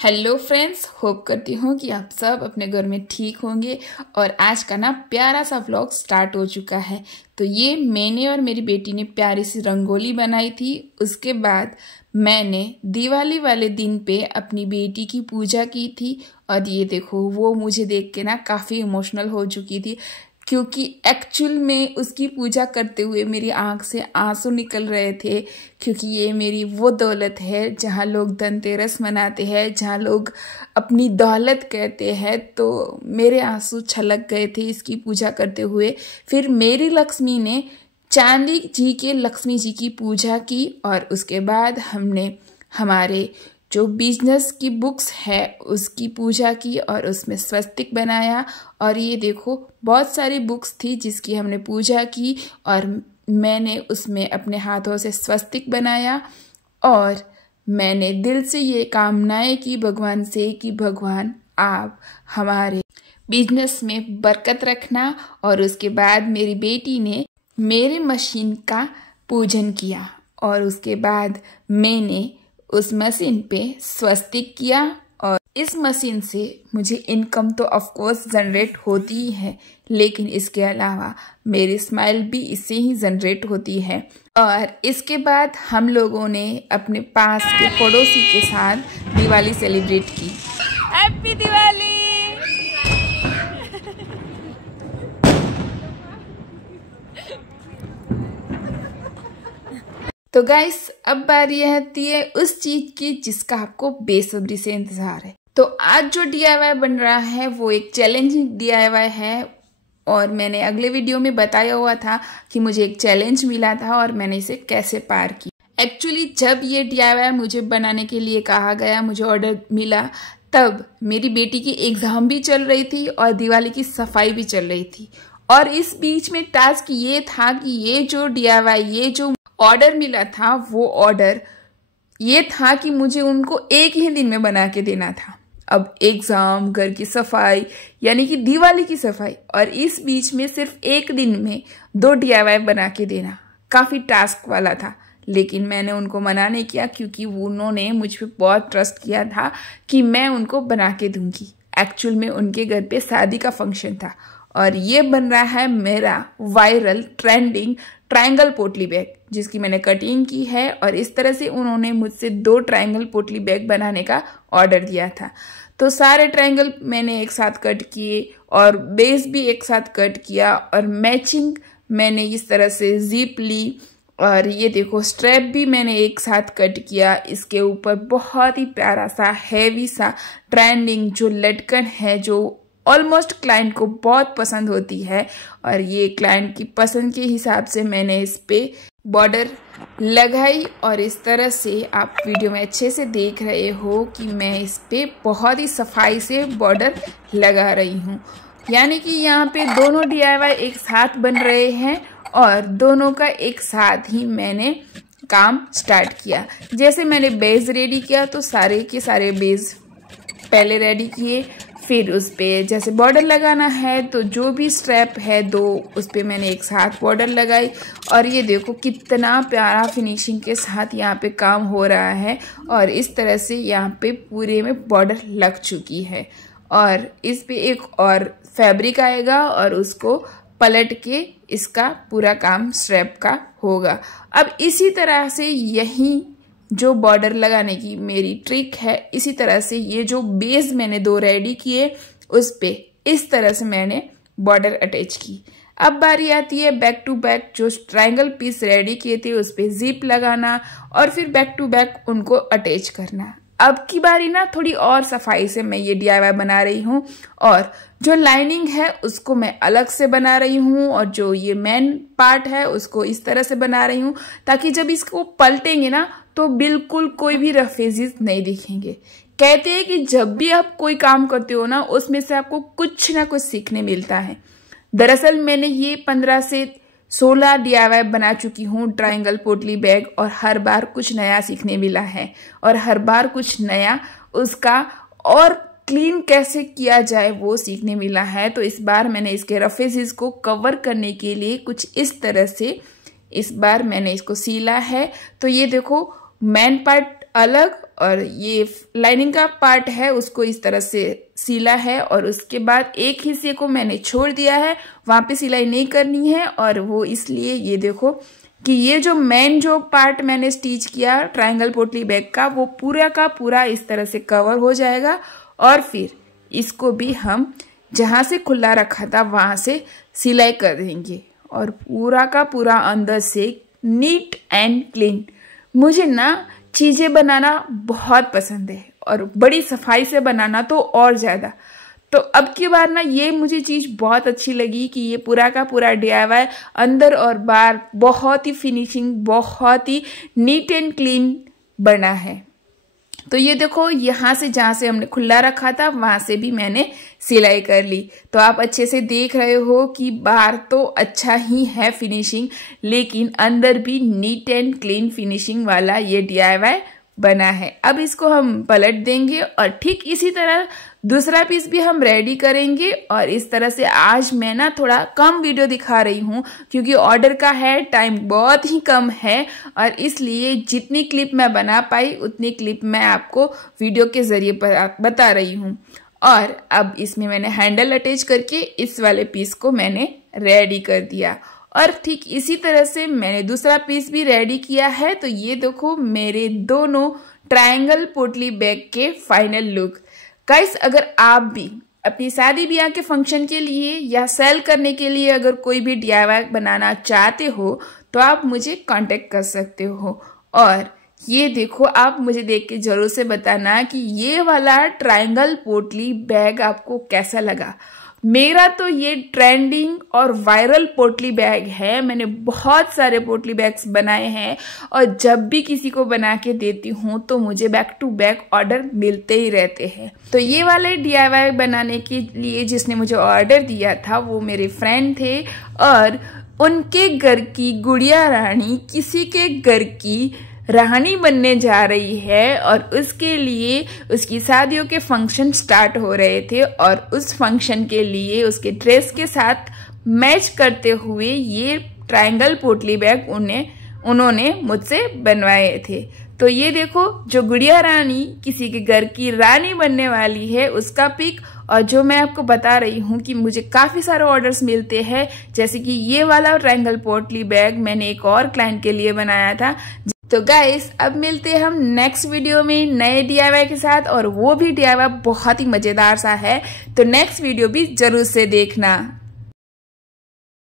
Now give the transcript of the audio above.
Hello friends, hope करती हूँ कि आप सब अपने घर में ठीक होंगे। और आज का ना प्यारा सा व्लॉग स्टार्ट हो चुका है। तो ये मैंने और मेरी बेटी ने प्यारी सी रंगोली बनाई थी। उसके बाद मैंने दिवाली वाले दिन पे अपनी बेटी की पूजा की थी। और ये देखो, वो मुझे देख के ना काफ़ी इमोशनल हो चुकी थी, क्योंकि एक्चुअल में उसकी पूजा करते हुए मेरी आंख से आंसू निकल रहे थे। क्योंकि ये मेरी वो दौलत है जहाँ लोग धनतेरस मनाते हैं, जहाँ लोग अपनी दौलत कहते हैं। तो मेरे आंसू छलक गए थे इसकी पूजा करते हुए। फिर मेरी लक्ष्मी ने चांदी जी के लक्ष्मी जी की पूजा की। और उसके बाद हमने हमारे जो बिजनेस की बुक्स है उसकी पूजा की और उसमें स्वस्तिक बनाया। और ये देखो, बहुत सारी बुक्स थी जिसकी हमने पूजा की और मैंने उसमें अपने हाथों से स्वस्तिक बनाया। और मैंने दिल से ये कामनाएं की भगवान से कि भगवान आप हमारे बिजनेस में बरकत रखना। और उसके बाद मेरी बेटी ने मेरे मशीन का पूजन किया और उसके बाद मैंने उस मशीन पे स्वस्तिक किया। और इस मशीन से मुझे इनकम तो ऑफ कोर्स जनरेट होती ही है, लेकिन इसके अलावा मेरी स्माइल भी इससे ही जनरेट होती है। और इसके बाद हम लोगों ने अपने पास के पड़ोसी के साथ दिवाली सेलिब्रेट की। हैप्पी दिवाली। तो गाइस, अब बारी आती है उस चीज की जिसका आपको बेसब्री से इंतजार है। तो आज जो DIY बन रहा है वो एक चैलेंजिंग DIY है। और मैंने अगले वीडियो में बताया हुआ था कि मुझे एक चैलेंज मिला था और मैंने इसे कैसे पार की। एक्चुअली जब ये DIY मुझे बनाने के लिए कहा गया, मुझे ऑर्डर मिला, तब मेरी बेटी की एग्जाम भी चल रही थी और दिवाली की सफाई भी चल रही थी। और इस बीच में टास्क ये था कि ये जो DIY, ये जो ऑर्डर मिला था, वो ऑर्डर ये था कि मुझे उनको एक ही दिन में बना के देना था। अब एग्जाम, घर की सफाई, यानी कि दिवाली की सफाई, और इस बीच में सिर्फ एक दिन में 2 DIY बना के देना काफ़ी टास्क वाला था। लेकिन मैंने उनको मना नहीं किया, क्योंकि उन्होंने मुझ पर बहुत ट्रस्ट किया था कि मैं उनको बना के दूंगी। एक्चुअल में उनके घर पे शादी का फंक्शन था और ये बन रहा है मेरा वायरल ट्रेंडिंग ट्रायंगल पोटली बैग, जिसकी मैंने कटिंग की है। और इस तरह से उन्होंने मुझसे 2 ट्रायंगल पोटली बैग बनाने का ऑर्डर दिया था। तो सारे ट्रायंगल मैंने एक साथ कट किए और बेस भी एक साथ कट किया और मैचिंग मैंने इस तरह से जिप ली। और ये देखो, स्ट्रैप भी मैंने एक साथ कट किया। इसके ऊपर बहुत ही प्यारा सा हैवी सा ट्रेंडिंग जो लटकन है, जो ऑलमोस्ट क्लाइंट को बहुत पसंद होती है। और ये क्लाइंट की पसंद के हिसाब से मैंने इस पे बॉर्डर लगाई। और इस तरह से आप वीडियो में अच्छे से देख रहे हो कि मैं इस पे बहुत ही सफाई से बॉर्डर लगा रही हूँ। यानी कि यहाँ पे दोनों DIY एक साथ बन रहे हैं और दोनों का एक साथ ही मैंने काम स्टार्ट किया। जैसे मैंने बेस रेडी किया तो सारे के सारे बेस पहले रेडी किए। फिर उस पर जैसे बॉर्डर लगाना है तो जो भी स्ट्रैप है 2, उस पर मैंने एक साथ बॉर्डर लगाई। और ये देखो कितना प्यारा फिनिशिंग के साथ यहाँ पे काम हो रहा है। और इस तरह से यहाँ पे पूरे में बॉर्डर लग चुकी है। और इस पे एक और फैब्रिक आएगा और उसको पलट के इसका पूरा काम स्ट्रैप का होगा। अब इसी तरह से यही जो बॉर्डर लगाने की मेरी ट्रिक है, इसी तरह से ये जो बेस मैंने 2 रेडी किए उस पे इस तरह से मैंने बॉर्डर अटैच की। अब बारी आती है बैक टू बैक जो ट्रायंगल पीस रेडी किए थे उस पे जिप लगाना और फिर बैक टू बैक उनको अटैच करना। अब की बारी ना थोड़ी और सफाई से मैं ये DIY बना रही हूँ। और जो लाइनिंग है उसको मैं अलग से बना रही हूँ और जो ये मेन पार्ट है उसको इस तरह से बना रही हूँ, ताकि जब इसको पलटेंगे ना तो बिल्कुल कोई भी रफेजिस नहीं दिखेंगे। कहते हैं कि जब भी आप कोई काम करते हो ना, उसमें से आपको कुछ ना कुछ सीखने मिलता है। दरअसल मैंने ये 15 से 16 DIY बना चुकी हूँ ट्रायंगल पोटली बैग, और हर बार कुछ नया सीखने मिला है और हर बार कुछ नया उसका और क्लीन कैसे किया जाए वो सीखने मिला है। तो इस बार मैंने इसके रफेजिस को कवर करने के लिए कुछ इस तरह से इस बार मैंने इसको सीला है। तो ये देखो, मेन पार्ट अलग और ये लाइनिंग का पार्ट है उसको इस तरह से सिला है और उसके बाद एक हिस्से को मैंने छोड़ दिया है, वहां पे सिलाई नहीं करनी है। और वो इसलिए ये देखो कि ये जो मेन जो पार्ट मैंने स्टिच किया ट्रायंगल पोटली बैग का वो पूरा का पूरा इस तरह से कवर हो जाएगा। और फिर इसको भी हम जहां से खुला रखा था वहां से सिलाई कर देंगे और पूरा का पूरा अंदर से नीट एंड क्लीन। मुझे ना चीजें बनाना बहुत पसंद है और बड़ी सफाई से बनाना तो और ज्यादा। तो अब की बार ना ये मुझे चीज बहुत अच्छी लगी कि ये पूरा का पूरा DIY अंदर और बाहर बहुत ही फिनिशिंग, बहुत ही नीट एंड क्लीन बना है। तो ये देखो यहाँ से जहां से हमने खुला रखा था वहां से भी मैंने सिलाई कर ली। तो आप अच्छे से देख रहे हो कि बाहर तो अच्छा ही है फिनिशिंग, लेकिन अंदर भी नीट एंड क्लीन फिनिशिंग वाला ये DIY बना है। अब इसको हम पलट देंगे और ठीक इसी तरह दूसरा पीस भी हम रेडी करेंगे। और इस तरह से आज मैं ना थोड़ा कम वीडियो दिखा रही हूँ क्योंकि ऑर्डर का है, टाइम बहुत ही कम है और इसलिए जितनी क्लिप मैं बना पाई उतनी क्लिप मैं आपको वीडियो के जरिए बता रही हूँ। और अब इसमें मैंने हैंडल अटैच करके इस वाले पीस को मैंने रेडी कर दिया और ठीक इसी तरह से मैंने दूसरा पीस भी रेडी किया है। तो ये देखो मेरे दोनों ट्रायंगल पोटली बैग के फाइनल लुक। गाइस, अगर आप भी अपनी शादी ब्याह के फंक्शन के लिए या सेल करने के लिए अगर कोई भी DIY बनाना चाहते हो तो आप मुझे कांटेक्ट कर सकते हो। और ये देखो, आप मुझे देख के जरूर से बताना कि ये वाला ट्रायंगल पोटली बैग आपको कैसा लगा। मेरा तो ये ट्रेंडिंग और वायरल पोटली बैग है। मैंने बहुत सारे पोटली बैग्स बनाए हैं और जब भी किसी को बना के देती हूँ तो मुझे बैक टू बैक ऑर्डर मिलते ही रहते हैं। तो ये वाले DIY बनाने के लिए जिसने मुझे ऑर्डर दिया था वो मेरे फ्रेंड थे और उनके घर की गुड़िया रानी किसी के घर की रानी बनने जा रही है और उसके लिए उसकी शादियों के फंक्शन स्टार्ट हो रहे थे और उस फंक्शन के लिए उसके ड्रेस के साथ मैच करते हुए ये ट्रायंगल पोटली बैग उन्होंने मुझसे बनवाए थे। तो ये देखो, जो गुड़िया रानी किसी के घर की रानी बनने वाली है उसका पिक। और जो मैं आपको बता रही हूँ कि मुझे काफी सारे ऑर्डर्स मिलते हैं, जैसे कि ये वाला ट्रायंगल पोटली बैग मैंने एक और क्लाइंट के लिए बनाया था। तो गाइस, अब मिलते हैं हम नेक्स्ट वीडियो में नए DIY के साथ और वो भी DIY बहुत ही मजेदार सा है। तो नेक्स्ट वीडियो भी जरूर से देखना।